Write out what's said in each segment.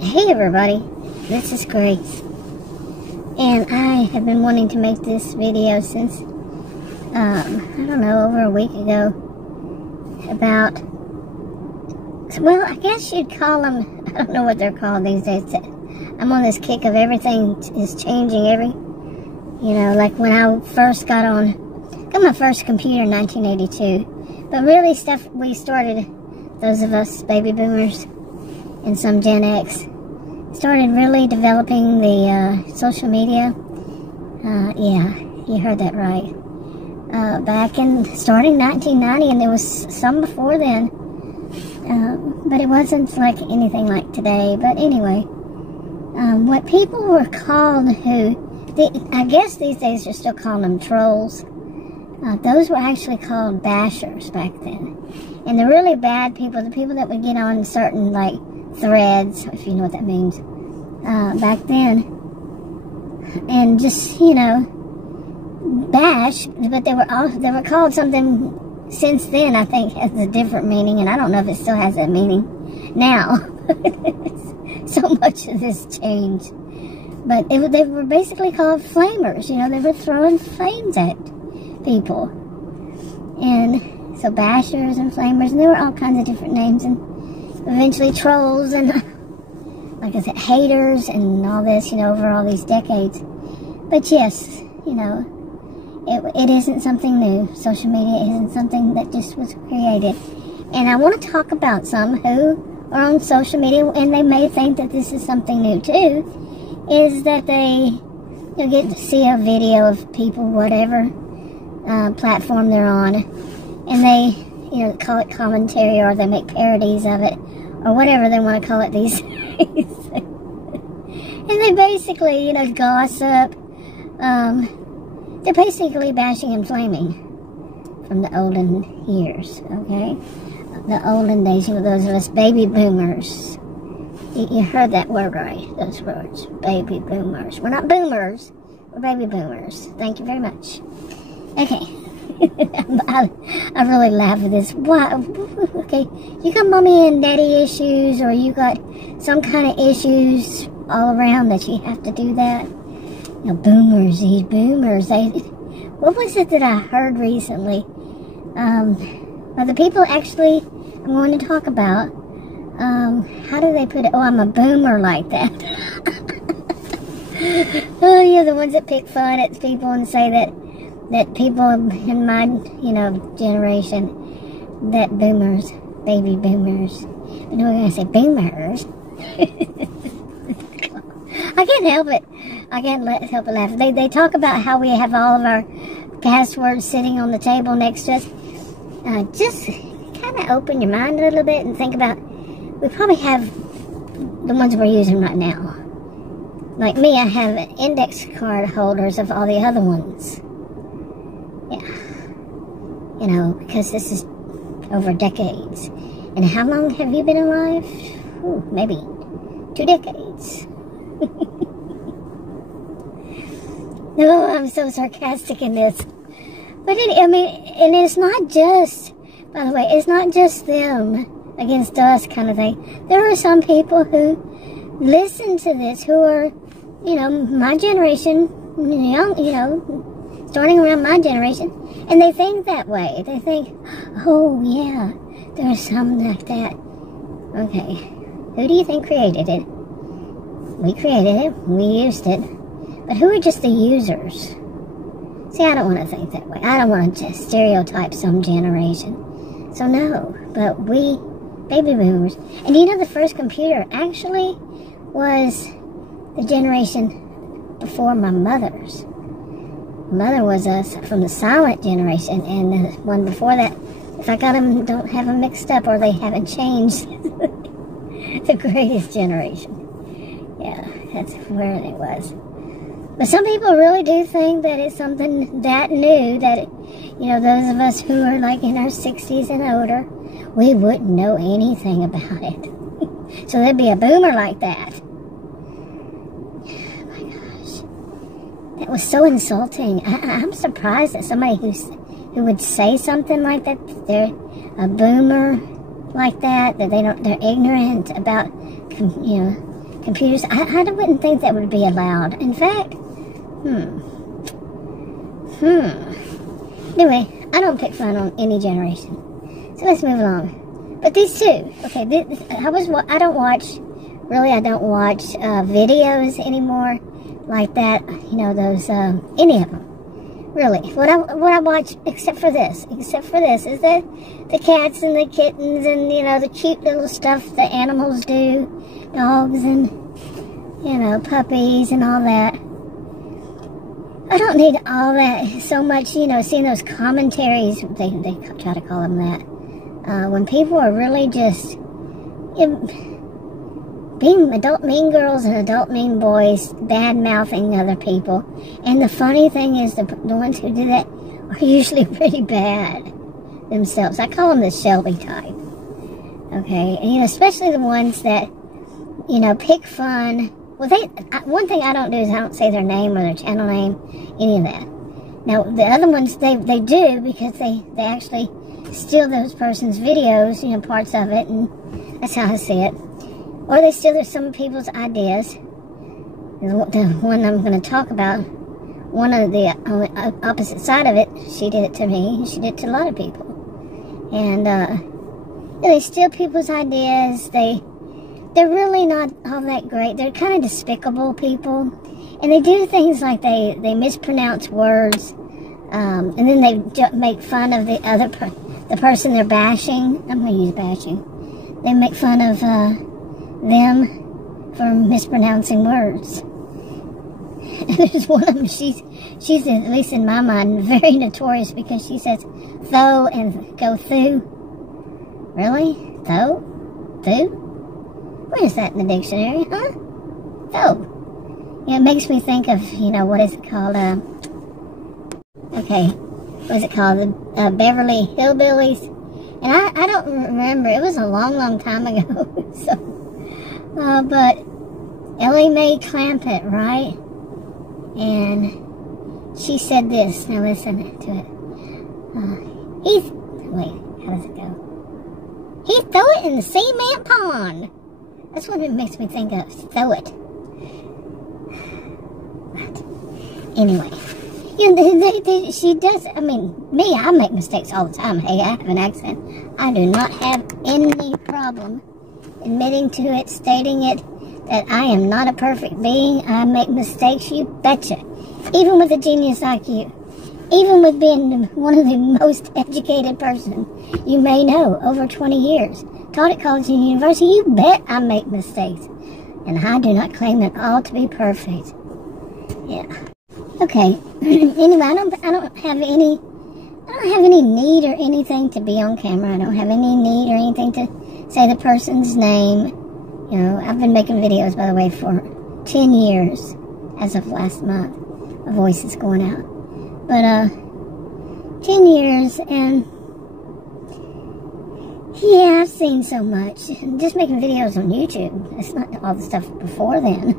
Hey everybody, this is Grace, and I have been wanting to make this video since, I don't know, over a week ago, about, well, I guess you'd call them, I don't know what they're called these days. I'm on this kick of everything is changing like when I first got my first computer in 1982, but really stuff we started, those of us baby boomers, and some Gen X, started really developing the social media. Yeah, you heard that right. Back in starting 1990, and there was some before then, but it wasn't like anything like today. But anyway, what people were called, I guess these days you're still calling them trolls. Those were actually called bashers back then. And the really bad people, the people that would get on certain like threads, if you know what that means, back then, and just bash, but they were called something since then. I think has a different meaning, and I don't know if it still has that meaning now. So much of this changed, but they were basically called flamers. They were throwing flames at people, and so bashers and flamers, and there were all kinds of different names, and eventually trolls, and like I said, haters, and all this, over all these decades. But yes, it isn't something new. Social media isn't something that just was created. And I want to talk about some who are on social media, and they may think that this is something new too, is that they get to see a video of people, whatever platform they're on, and they call it commentary, or they make parodies of it, or whatever they want to call it these days. And they basically, gossip. They're basically bashing and flaming from the olden years, okay? The olden days, those of us baby boomers. You heard that word right, those words, baby boomers. We're not boomers, we're baby boomers. Thank you very much. Okay. I really laugh at this. Why? Okay, you got mommy and daddy issues, or you got some kind of issues all around that you have to do that. Boomers, these boomers. What was it that I heard recently? Well, the people actually I'm going to talk about, how do they put it? Oh, I'm a boomer like that. Oh, yeah, the ones that pick fun at people and say that people in my, generation, that boomers, baby boomers, but no, we're going to say boomers. I can't help it. I can't help but laugh. They talk about how we have all of our passwords sitting on the table next to us. Just kind of open your mind a little bit and think about, we probably have the ones we're using right now. Like me, I have index card holders of all the other ones. Yeah. Because this is over decades. And how long have you been alive? Ooh, maybe 2 decades. No, I'm so sarcastic in this. But and it's not just, by the way, it's not just them against us kind of thing. There are some people who listen to this who are, my generation, young, starting around my generation, and they think that way. They think, oh yeah, there's some like that. Okay, who do you think created it? We created it, we used it, but who are just the users? See, I don't want to think that way. I don't want to just stereotype some generation. So no, but we, baby boomers, and the first computer actually was the generation before my mother's. Mother was from the silent generation, and the one before that, if I got them, don't have them mixed up, or they haven't changed, the greatest generation. Yeah, that's where it was. But some people really do think that it's something that new, that, those of us who are like in our 60s and older, we wouldn't know anything about it. So there'd be a boomer like that. Oh my gosh. That was so insulting. I'm surprised that somebody who would say something like that, they're a boomer like that they're ignorant about, computers. I wouldn't think that would be allowed. In fact, Anyway, I don't pick fun on any generation. So let's move along. But these two, okay, I don't watch videos anymore like that, you know, those, any of them, really. What I watch, except for this is the cats and the kittens and, you know, the cute little stuff the animals do, dogs and, you know, puppies and all that. I don't need all that so much, you know, seeing those commentaries, they try to call them that, when people are really just being adult mean girls and adult mean boys, bad-mouthing other people. And the funny thing is the ones who do that are usually pretty bad themselves. I call them the Shelby type, okay? And, you know, especially the ones that, you know, pick fun. Well, one thing I don't do is I don't say their name or their channel name, any of that. Now, the other ones, they do because they actually steal those person's videos, you know, parts of it, and that's how I see it. Or they steal some people's ideas. The one I'm going to talk about, one of the opposite side of it, she did it to me, and she did it to a lot of people. And they steal people's ideas. They're really not all that great. They're kind of despicable people. And they do things like they mispronounce words. And then they make fun of the other the person they're bashing. I'm going to use bashing. They make fun of them for mispronouncing words. And there's one of them, she's at least in my mind, very notorious because she says though and go through. Really? Though? Through? Where is that in the dictionary, huh? Though. You know, it makes me think of, you know, what is it called? Okay, what is it called? The Beverly Hillbillies. And I don't remember. It was a long, long time ago. So, but Ellie Mae Clampett, right? And she said this. Now listen to it. Wait, how does it go? He threw it in the cement pond. That's what it makes me think of. Throw it. But anyway, you know, she does. I mean, me, I make mistakes all the time. Hey, I have an accent. I do not have any problem admitting to it, stating it, that I am not a perfect being. I make mistakes, you betcha. Even with a genius IQ. Even with being one of the most educated person you may know, over 20 years. Taught at college and university, you bet I make mistakes. And I do not claim it all to be perfect. Yeah. Okay. Anyway, I don't have any need or anything to be on camera. I don't have any need or anything to say the person's name. You know, I've been making videos, by the way, for 10 years as of last month. My voice is going out. But, 10 years, and yeah, I've seen so much. Just making videos on YouTube. It's not all the stuff before then.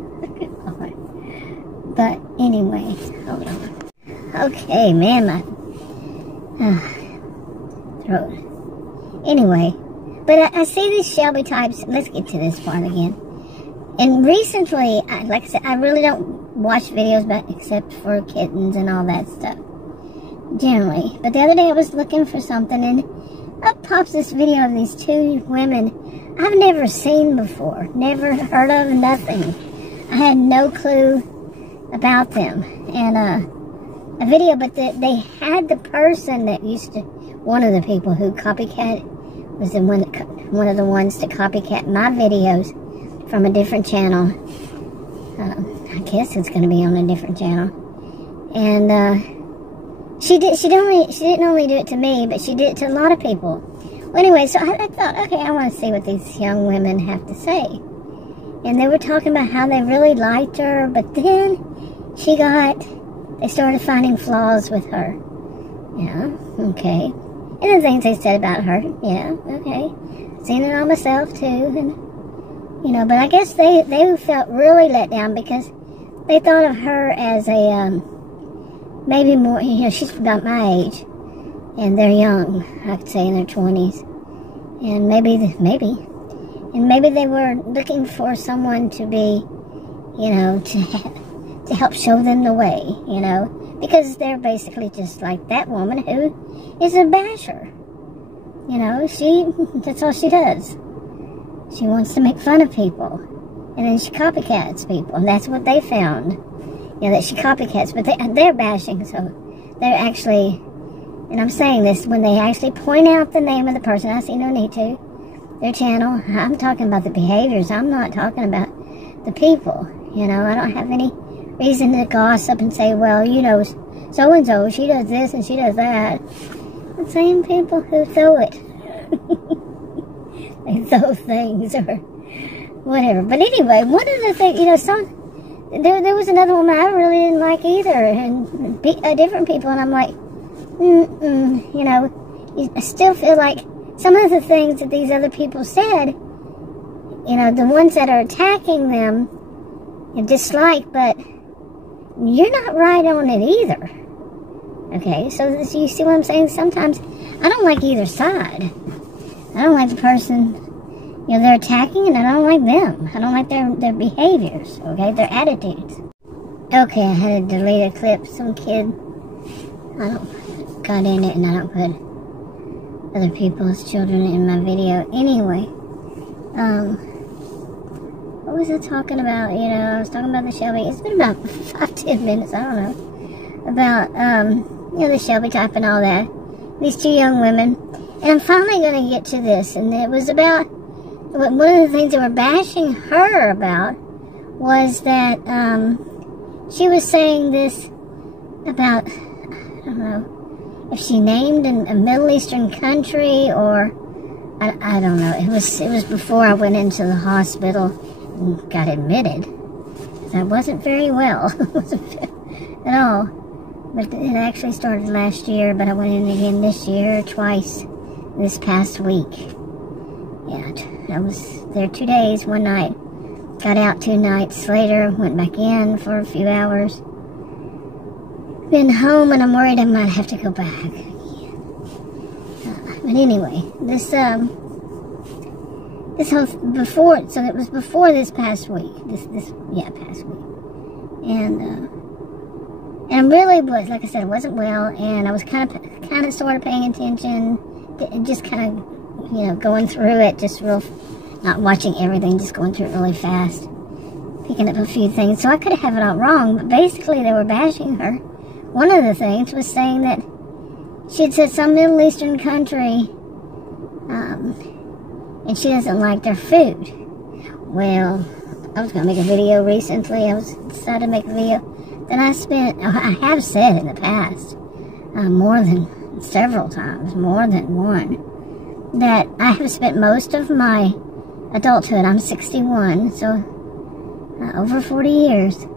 But anyway, hold on. Okay, man, my throat. Anyway, but I see these Shelby types. Let's get to this part again. And recently, like I said, I really don't watch videos except for kittens and all that stuff. Generally. But the other day I was looking for something and up pops this video of these two women I've never seen before. Never heard of, nothing. I had no clue about them. And a video, but they had the person that used to, one of the people who copycat, was the one of the ones to copycat my videos from a different channel. I guess it's going to be on a different channel. And she didn't only do it to me, but she did it to a lot of people. Well, anyway, so I thought, okay, I want to see what these young women have to say. And they were talking about how they really liked her, but then they started finding flaws with her. Yeah, okay. And the things they said about her, yeah, okay. Seen it on myself too, and you know, but I guess they felt really let down because they thought of her as a maybe more, you know, she's about my age, and they're young, I could say in their 20s, and maybe And maybe they were looking for someone to be, you know, to help show them the way, you know, because they're basically just like that woman who is a basher. You know, that's all she does. She wants to make fun of people, and then she copycats people, and that's what they found. You know, that she copycats, but they're bashing, so they're actually, and I'm saying this, when they actually point out the name of the person, I see no need to, their channel, I'm talking about the behaviors, I'm not talking about the people. You know, I don't have any reason to gossip and say, well, you know, so-and-so, she does this and she does that. The same people who throw it. They throw things or whatever. But anyway, one of the things, you know, there was another woman I really didn't like either, and different people, and I'm like, you know, I still feel like some of the things that these other people said, you know, the ones that are attacking them, you dislike, but you're not right on it either. Okay, so you see what I'm saying? Sometimes I don't like either side. I don't like the person, you know, they're attacking, and I don't like them. I don't like their behaviors, okay, their attitudes. Okay, I had to delete a clip. Some kid, got in it, and I don't put other people's children in my video. Anyway, what was I talking about? You know, I was talking about the Shelby. It's been about 5-10 minutes, I don't know, about, you know, the Shelby type and all that. These two young women. And I'm finally going to get to this. And it was about, one of the things they were bashing her about was that she was saying this about, I don't know, if she named a Middle Eastern country or, I don't know. It was before I went into the hospital and got admitted. I wasn't very well at all. But it actually started last year, but I went in again this year, twice, this past week. Yeah, I was there 2 days, one night. Got out 2 nights later, went back in for a few hours. Been home, and I'm worried I might have to go back. But anyway, this whole, before, so it was before this past week. Past week. And I really was, like I said, I wasn't well, and I was kind of sort of paying attention, just kind of, you know, going through it, just not watching everything, just going through it really fast, picking up a few things. So I could have it all wrong, but basically they were bashing her. One of the things was saying that she had said some Middle Eastern country, and she doesn't like their food. Well, I was going to make a video recently. I decided to make a video. Then I have said in the past, more than several times, more than one, that I have spent most of my adulthood, I'm 61, so over 40 years,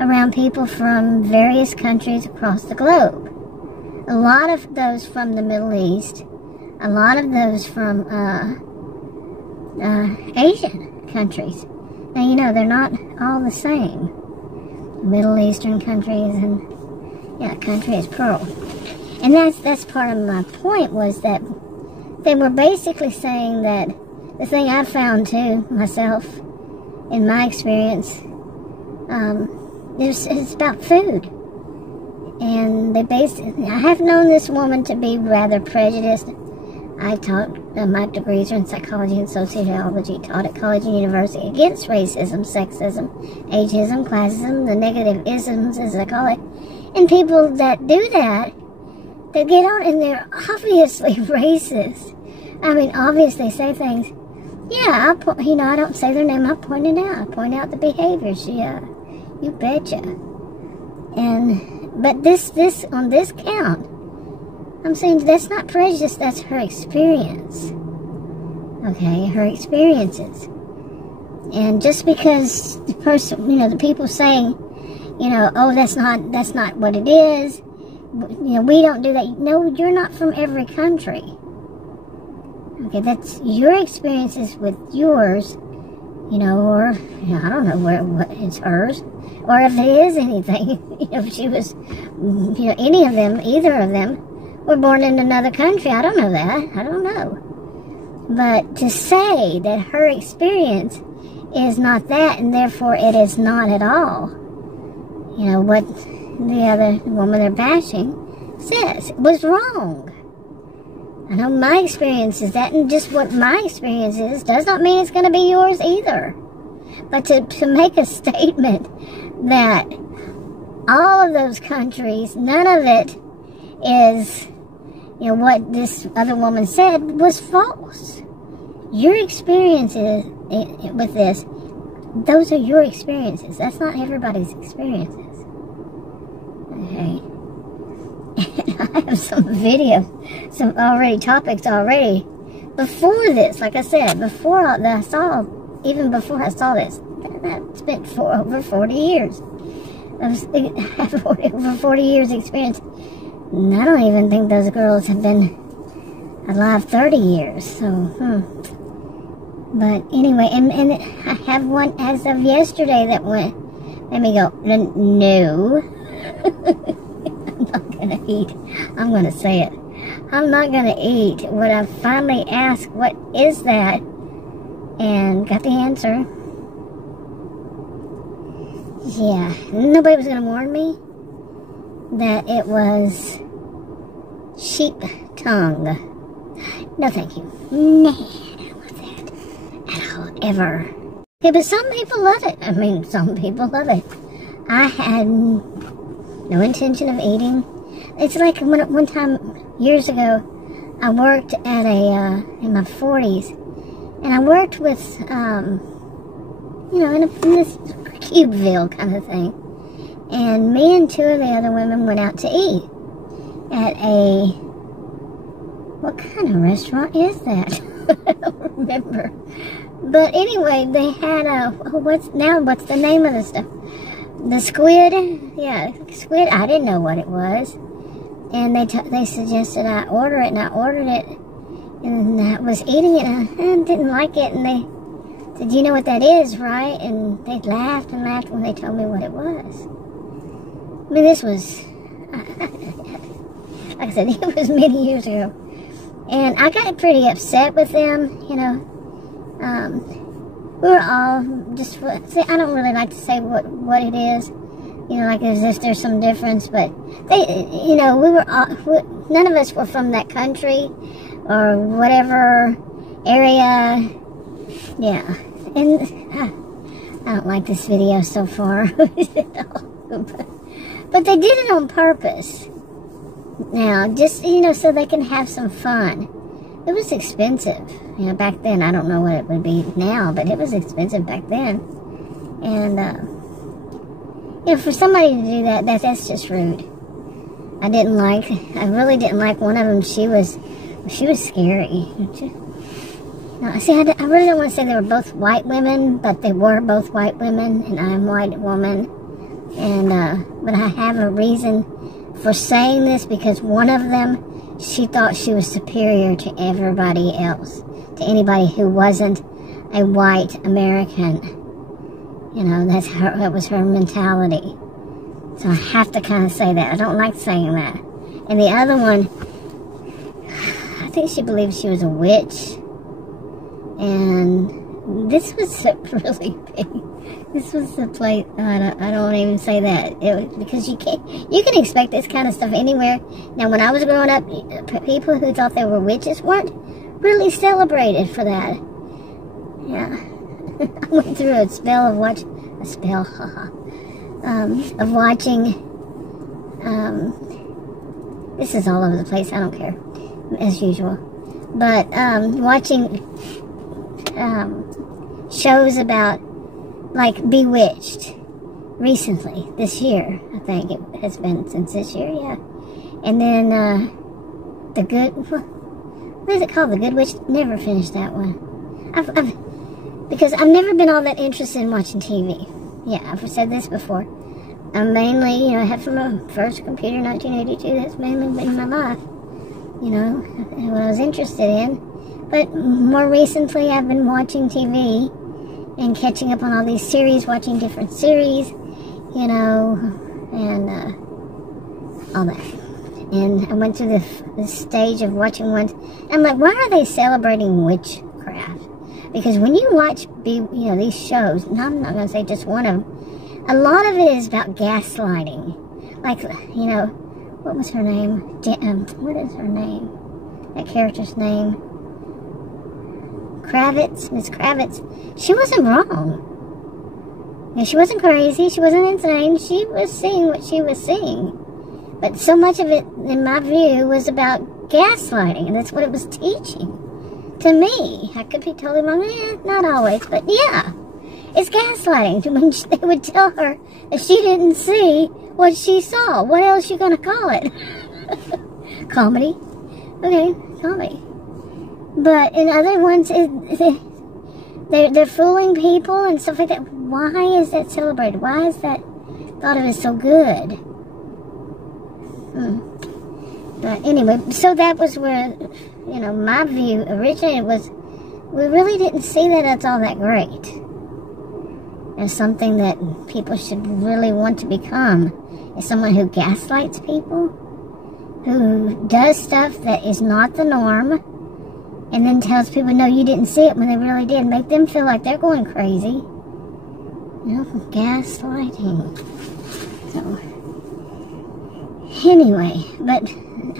around people from various countries across the globe. A lot of those from the Middle East, a lot of those from Asian countries. Now, you know, they're not all the same. Middle Eastern countries, and yeah, country is plural. And that's part of my point, was that they were basically saying that the thing I found too myself in my experience, it's about food. And I have known this woman to be rather prejudiced. I taught, my degrees are in psychology and sociology, taught at college and university against racism, sexism, ageism, classism, the negative isms, as I call it. And people that do that, they get on and they're obviously racist. I mean, obviously say things. Yeah, I don't say their name, I point it out. I point out the behaviors. Yeah, you betcha. But this on this count, I'm saying that's not prejudice, that's her experience. Okay, her experiences. And just because the person, you know, the people saying, you know, oh, that's not what it is, you know, we don't do that. No, you're not from every country. Okay, that's your experiences with yours, you know, or, you know, I don't know what it's hers, or if it is anything, you know, if she was, you know, any of them, either of them, were born in another country. I don't know that. I don't know. But to say that her experience is not that, and therefore it is not at all, you know, what the other woman they're bashing says was wrong. I know my experience is that, and just what my experience is does not mean it's going to be yours either. But to make a statement that all of those countries, none of it is, you know, what this other woman said was false. Your experiences with this, those are your experiences. That's not everybody's experiences. Okay. I have some videos, some already topics already. Before this, like I said, even before I saw this, I spent over 40 years. I have over 40 years experience. And I don't even think those girls have been alive 30 years. So, But anyway, and I have one as of yesterday that went, let me go, no. I'm not going to eat. I'm going to say it. I'm not going to eat. When I finally asked, what is that? And got the answer. Yeah. Nobody was going to warn me that it was sheep tongue. No, thank you. Nah, I don't want that at all, ever. Yeah, but some people love it. I mean, some people love it. I had no intention of eating. It's like one time, years ago, I worked at in my 40s, and I worked with, you know, in this Cubeville kind of thing. And me and two of the other women went out to eat at what kind of restaurant is that? I don't remember. But anyway, they had what's the name of the stuff? The squid? Yeah, squid. I didn't know what it was. And they suggested I order it, and I ordered it, and I was eating it, and I didn't like it, and they said, you know what that is, right? And they laughed and laughed when they told me what it was. I mean, this was, like I said, it was many years ago. And I got pretty upset with them, you know. We were all just, see, I don't really like to say what it is, you know, like as if there's some difference, but they, you know, we were all, none of us were from that country or whatever area. Yeah. And I don't like this video so far. But they did it on purpose. Now, just, you know, so they can have some fun. It was expensive. You know, back then, I don't know what it would be now, but it was expensive back then. And, you know, for somebody to do that, that's just rude. I really didn't like one of them. She was scary. Now, see, I really don't want to say they were both white women, but they were both white women, and I'm a white woman. And, but I have a reason for saying this, because one of them, she thought she was superior to everybody else, to anybody who wasn't a white American. You know, that was her mentality. So I have to kind of say that. I don't like saying that. And the other one, I think she believed she was a witch. And this was really big. This was the place. I don't even say that. Because you can expect this kind of stuff anywhere. Now, when I was growing up, people who thought they were witches weren't really celebrated for that. Yeah. I went through a spell of watching. This is all over the place. I don't care, as usual. But watching shows about, like, Bewitched recently, this year. I think it has been since this year, yeah. And then what is it called? The Good Witch? Never finished that one. Because I've never been all that interested in watching TV. Yeah, I've said this before. I'm mainly, you know, I had from my first computer in 1982, that's mainly been my life. You know, what I was interested in. But more recently, I've been watching TV and catching up on all these series, watching different series, you know, and all that. And I went through the stage of watching one. I'm like, why are they celebrating witchcraft? Because when you watch, these shows, and I'm not going to say just one of them, a lot of it is about gaslighting. Like, what was her name? What is her name? That character's name? Kravitz, Miss Kravitz. She wasn't wrong. She wasn't crazy. She wasn't insane. She was seeing what she was seeing. But so much of it, in my view, was about gaslighting, and that's what it was teaching. To me, I could be totally wrong, not always, but yeah, it's gaslighting. When they would tell her that she didn't see what she saw. What else you gonna call it? Comedy? Okay, comedy. But in other ones, they're fooling people and stuff like that. Why is that celebrated? Why is that thought of as so good? But anyway, so that was where, my view originated was, we really didn't see that as all that great. As something that people should really want to become. Is someone who gaslights people, who does stuff that is not the norm, and then tells people, no, you didn't see it when they really did. Make them feel like they're going crazy. Gaslighting. So, anyway, but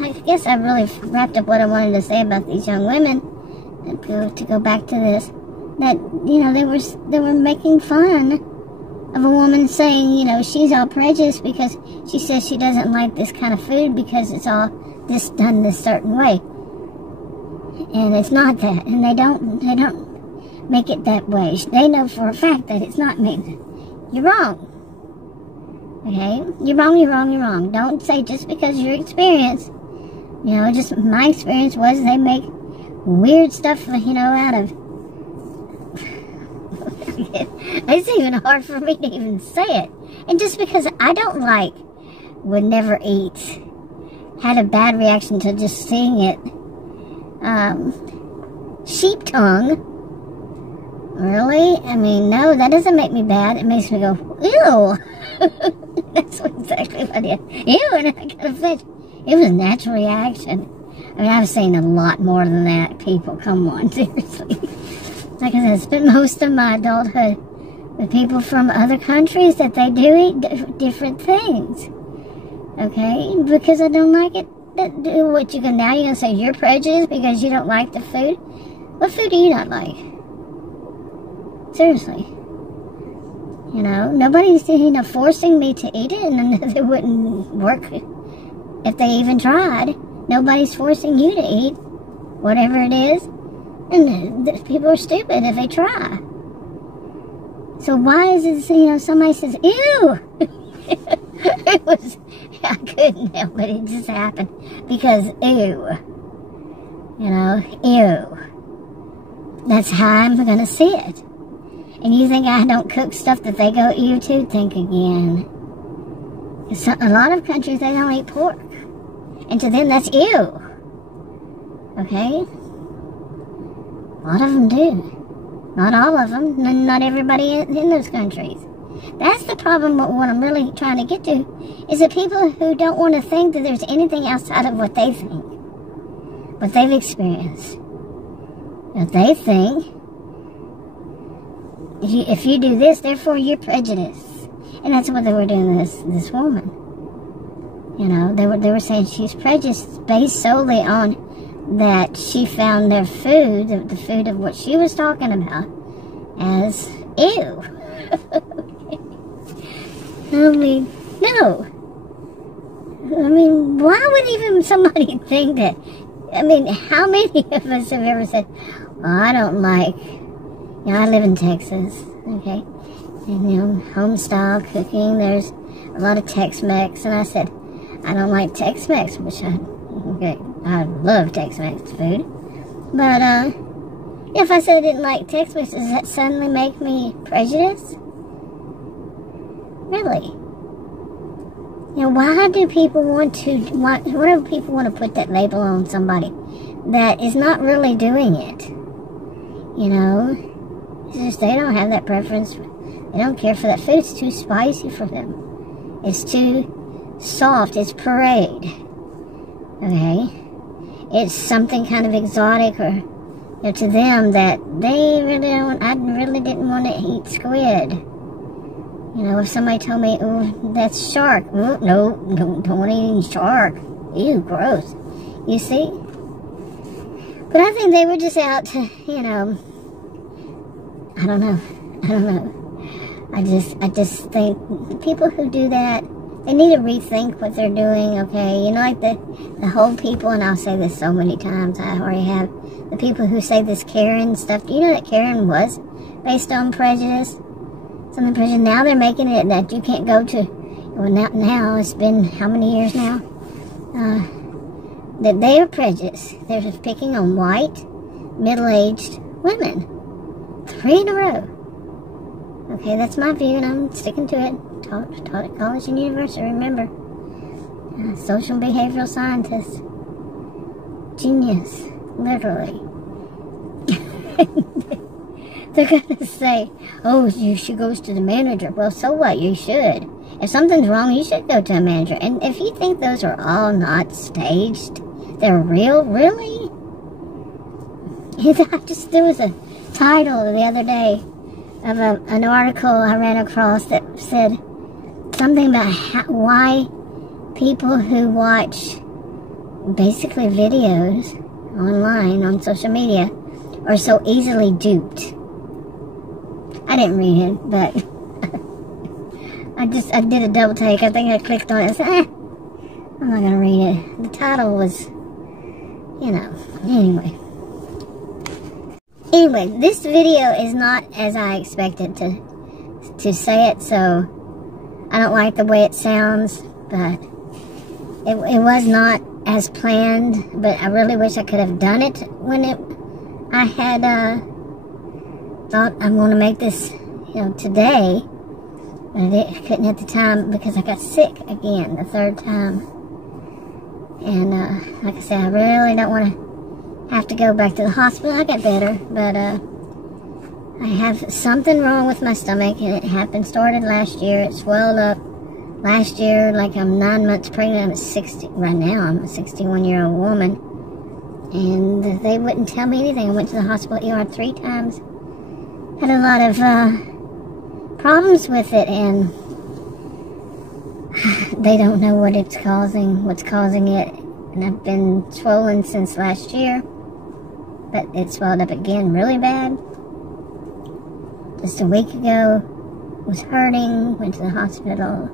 I guess I really wrapped up what I wanted to say about these young women. To go back to this, that they were making fun of a woman saying, she's all prejudiced because she says she doesn't like this kind of food because it's all done this certain way, and it's not that, and they don't make it that way. They know for a fact that it's not made. You're wrong. Okay? You're wrong, you're wrong, you're wrong. Don't say just because your experience, just my experience was they make weird stuff, out of... It's even hard for me to even say it. And just because I don't like, would never eat, had a bad reaction to just seeing it. Sheep tongue. Really? I mean, no, that doesn't make me bad. It makes me go, ew. That's exactly what it is. Ew, and I got a fish. It was a natural reaction. I mean, I've seen a lot more than that. People, come on, seriously. Like I said, I spent most of my adulthood with people from other countries that they do eat different things. Okay? Because I don't like it. What you can now, you're going to say you're prejudiced because you don't like the food? What food do you not like? Seriously. Nobody's, forcing me to eat it, and it wouldn't work if they even tried. Nobody's forcing you to eat whatever it is, and people are stupid if they try. So why is it, somebody says, ew! I couldn't help it, it just happened, because ew. Ew. That's how I'm going to see it. And you think I don't cook stuff that they go ew to? Think again. So, a lot of countries, they don't eat pork. And to them, that's ew. Okay? A lot of them do. Not all of them. Not everybody in those countries. That's the problem. What I'm really trying to get to is the people who don't want to think that there's anything outside of what they think. What they've experienced. If they think, if you do this, therefore you're prejudiced. And that's what they were doing to this woman. They were saying she's prejudiced based solely on that she found their food, the food of what she was talking about, as ew. I mean, no. I mean, why would even somebody think that? I mean, how many of us have ever said, well, I don't like, I live in Texas, okay, and home style cooking, there's a lot of Tex-Mex, and I said, I don't like Tex-Mex, which I love Tex-Mex food, but if I said I didn't like Tex-Mex, does that suddenly make me prejudiced? Really? Why do people why do people want to put that label on somebody that is not really doing it? It's just they don't have that preference. They don't care for that food. It's too spicy for them. It's too soft. It's parade. Okay? It's something kind of exotic or to them that they really don't. I really didn't want to eat squid. If somebody told me, oh, that's shark. Oh, no, don't want to eat shark. Ew, gross. You see? But I think they were just out to, I don't know. I just think people who do that, they need to rethink what they're doing, okay? Like the whole people, and I'll say this so many times, I already have, the people who say this Karen stuff. Do you know that Karen was based on prejudice? Something prejudice. Now they're making it that you can't go to, well, now it's been how many years now? That they are prejudiced. They're just picking on white, middle-aged women. 3 in a row. Okay, that's my view, and I'm sticking to it. Taught at college and university, remember. Social behavioral scientist. Genius, literally. They're going to say, oh, she goes to the manager. Well, so what? You should. If something's wrong, you should go to a manager. And if you think those are all not staged, they're real, really? There was a title the other day of an article I ran across that said something about why people who watch basically videos online on social media are so easily duped. I didn't read it, but I did a double take. I think I clicked on it and said, I'm not gonna read it. The title was, Anyway, this video is not as I expected to say it, so I don't like the way it sounds, but it was not as planned, but I really wish I could have done it when I had thought I'm going to make this, today, but I couldn't at the time because I got sick again the 3rd time, and like I said, I really don't want to have to go back to the hospital. I got better, but I have something wrong with my stomach, and it started last year. It swelled up last year like I'm 9 months pregnant. I'm 60 right now. I'm a 61-year-old woman, and they wouldn't tell me anything. I went to the hospital ER 3 times. Had a lot of problems with it, and they don't know what's causing it. And I've been swollen since last year. But it swelled up again really bad. Just a week ago, was hurting, went to the hospital,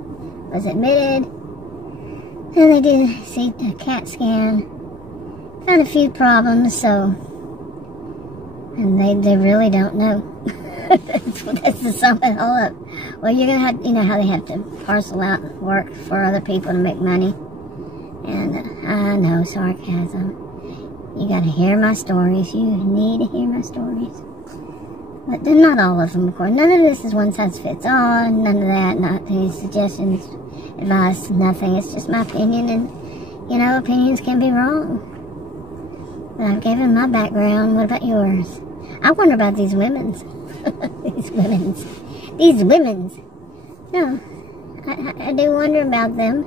was admitted, and they did a CAT scan, found a few problems, and they really don't know. That's the sum it all up. Well, you're going to have, how they have to parcel out work for other people to make money, and I know, sarcasm. You gotta hear my stories. You need to hear my stories. But they're not all of them, of course. None of this is one size fits all. None of that. Not any suggestions, advice, nothing. It's just my opinion, and, opinions can be wrong. But I've given my background. What about yours? I wonder about these women's. These women's. No, I do wonder about them.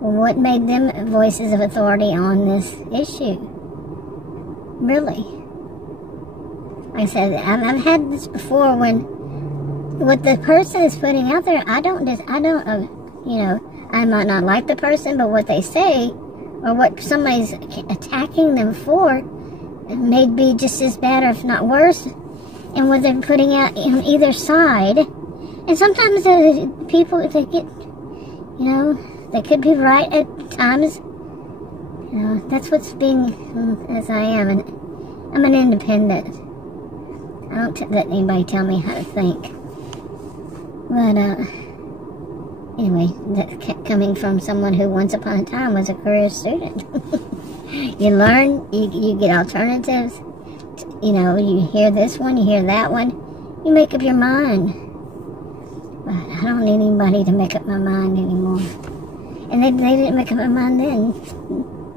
What made them voices of authority on this issue? Really. Like I said, I've had this before when what the person is putting out there, I might not like the person, but what they say or what somebody's attacking them for, it may be just as bad or if not worse, and what they're putting out on either side. And sometimes people, if they get, they could be right at times. That's what's being as I am, and I'm an independent. I don't let anybody tell me how to think. But anyway, that coming from someone who once upon a time was a career student. You learn, you get alternatives. You hear this one, you hear that one, you make up your mind. But I don't need anybody to make up my mind anymore. And they didn't make up my mind then.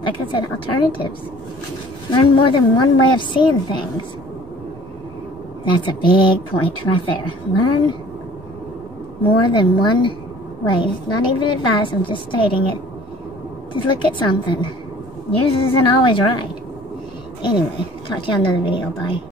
Like I said, alternatives. Learn more than one way of seeing things. That's a big point right there. Learn more than one way. It's not even advice, I'm just stating it. Just look at something. News isn't always right. Anyway, talk to you on another video. Bye.